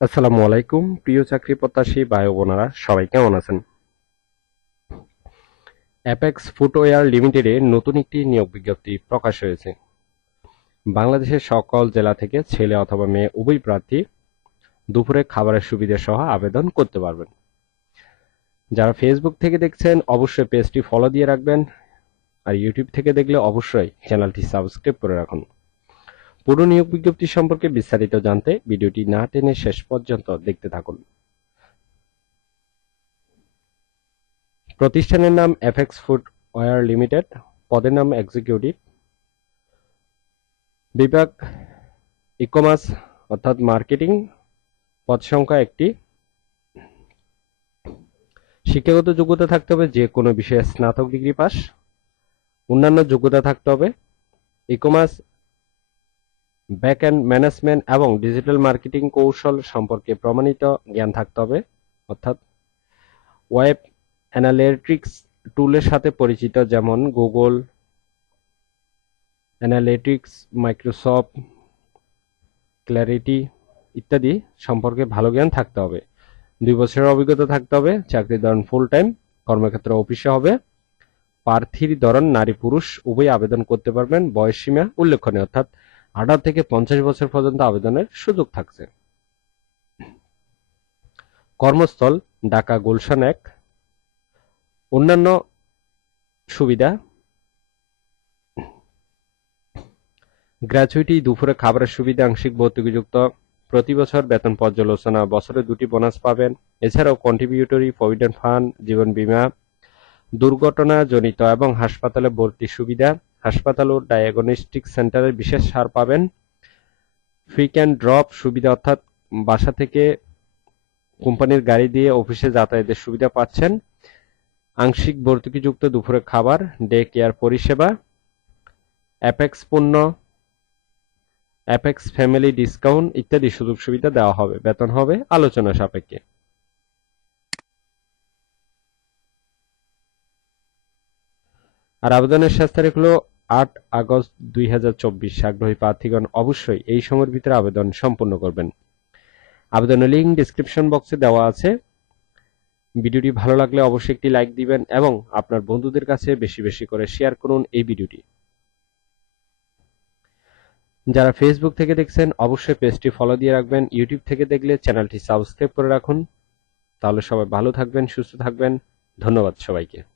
আসসালামু আলাইকুম, প্রিয় চাকরি প্রত্যাশী ভাই বোনারা, সবাই কেমন আছেন? অ্যাপেক্স ফুটওয়্যার লিমিটেডে নতুন একটি নিয়োগ বিজ্ঞপ্তি প্রকাশ হয়েছে। বাংলাদেশের সকল জেলা থেকে ছেলে অথবা মেয়ে উভয় প্রার্থী দুপুরে খাবারের সুবিধা সহ আবেদন করতে পারবেন। যারা ফেসবুক থেকে দেখছেন, অবশ্যই পেজটি ফলো দিয়ে রাখবেন, আর ইউটিউব থেকে দেখলে অবশ্যই চ্যানেলটি সাবস্ক্রাইব করে রাখুন। পুরো নিয়োগ বিজ্ঞপ্তি সম্পর্কে বিস্তারিত জানতে ভিডিওটি না টেনে শেষ পর্যন্ত দেখতে থাকুন। প্রতিষ্ঠানের নাম এফএক্স ফুড ওয়ার লিমিটেড, পদের নাম এক্সিকিউটিভ। বিভাগ ই কমার্স অর্থাৎ মার্কেটিং, পদ সংখ্যা একটি। শিক্ষাগত যোগ্যতা থাকতে হবে যে কোনো বিষয়ে স্নাতক ডিগ্রি পাস। অন্যান্য যোগ্যতা থাকতে হবে। E commerce back end management এবং ডিজিটাল মার্কেটিং কৌশল সম্পর্কে প্রমাণিত জ্ঞান থাকতে হবে, অর্থাৎ ওয়েব অ্যানালিটিক্স টুলের সাথে পরিচিত যেমন গুগল অ্যানালিটিক্স, মাইক্রোসফট, ক্ল্যারিটি ইত্যাদি সম্পর্কে ভালো জ্ঞান থাকতে হবে। দুই বছরের অভিজ্ঞতা থাকতে হবে চাকরির ধরন ফুল টাইম কর্মক্ষেত্র অফিসে হবে, প্রার্থীর ধরন নারী পুরুষ, উভয় আবেদন করতে পারবেন, বয়স সীমা উল্লেখনীয়, অর্থাৎ আঠারো থেকে পঞ্চাশ বছর পর্যন্ত আবেদনের সুযোগ থাকছে। কর্মস্থল, ঢাকা গুলশান এক। অন্যান্য সুবিধা? গ্র্যাচুইটি, দুপুরে খাবারের সুবিধা, আংশিক ভর্তুকিযুক্ত, প্রতি বছর বেতন পর্যালোচনা, বছরে দুটি বোনাস পাবেন। এছাড়াও কন্ট্রিবিউটরি প্রভিডেন্ট ফান্ড জীবন বীমা দুর্ঘটনা জনিত এবং হাসপাতালে ভর্তি সুবিধা। হাসপাতাল ও ডায়াগনস্টিক সেন্টারে বিশেষ ছাড় পাবেন। ফ্রি ক্যান ড্রপ সুবিধা অর্থাৎ বাসা থেকে কোম্পানির গাড়ি দিয়ে অফিসে যাতায়াতের সুবিধা পাচ্ছেন। আংশিক ভর্তুকিযুক্ত দুপুরে খাবার ডে কেয়ার পরিষেবা অ্যাপেক্স পণ্য অ্যাপেক্স ফ্যামিলি ডিসকাউন্ট ইত্যাদি সুযোগ সুবিধা দেওয়া হবে। বেতন হবে আলোচনা সাপেক্ষে। আর আবেদনের শেষ তারিখ হলো আট আগস্ট দুই হাজার চব্বিশ। আগ্রহী প্রার্থীগণ অবশ্যই এই সময়ের ভিতরে আবেদন সম্পূর্ণ করবেন। আবেদনের লিঙ্ক ডিসক্রিপশন বক্সে দেওয়া আছে। ভিডিওটি ভালো লাগলে অবশ্যই একটি লাইক দিবেন এবং আপনার বন্ধুদের কাছে বেশি বেশি করে শেয়ার করুন এই ভিডিওটি। যারা ফেসবুক থেকে দেখছেন, অবশ্যই পেজটি ফলো দিয়ে রাখবেন। ইউটিউব থেকে দেখলে চ্যানেলটি সাবস্ক্রাইব করে রাখুন। তাহলে সবাই ভালো থাকবেন, সুস্থ থাকবেন। ধন্যবাদ সবাইকে।